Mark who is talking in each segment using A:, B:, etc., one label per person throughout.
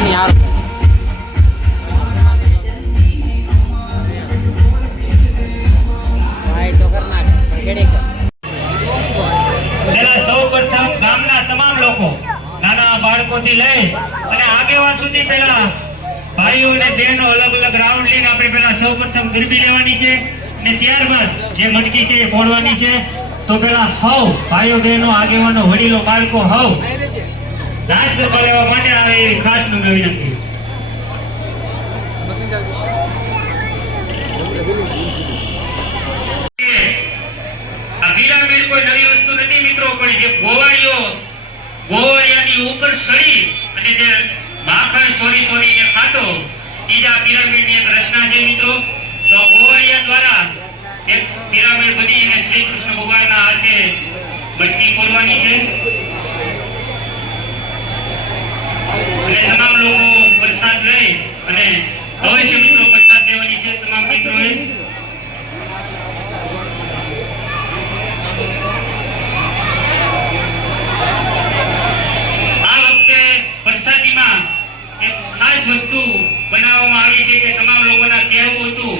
A: ને અને આગેવાન સુધી પહેલા ભાઈઓ અને બહેનો અલગ અલગ રાઉન્ડ લઈને આપણે પહેલા સૌપ્રથમ ગરબી લેવાની છે અને ત્યારબાદ જે મટકી છે એ ફોડવાની છે. તો પેલા હવ, ભાઈઓ, બહેનો, આગેવાનો, વડીલો, બાળકો, હવ. રાસ લેવા માટે આવે એવી ખાસ નવી નથી. ઉપર સડી અને જે માખણ સોરી સોરીને ખાતો, બીજા પિરામિડની એક રચના છે મિત્રો. તો ગોવાળિયા દ્વારા એક પિરામિડ બની અને શ્રી કૃષ્ણ ભગવાનના હાથે બટકી ખોલવાની છે અને તમામ લોકો પ્રસાદ લઈ અને અવશ્ય મિત્રો પ્રસાદ લેવાની છે, તમામ મિત્રોએ. આ વખતે પ્રસાદીમાં એક ખાસ વસ્તુ બનાવવામાં આવી છે કે તમામ લોકોના કહેવું હતું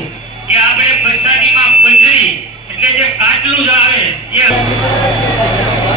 A: કે આપણે પ્રસાદીમાં પંજરી એટલે જે કાટલું જ આવે, એ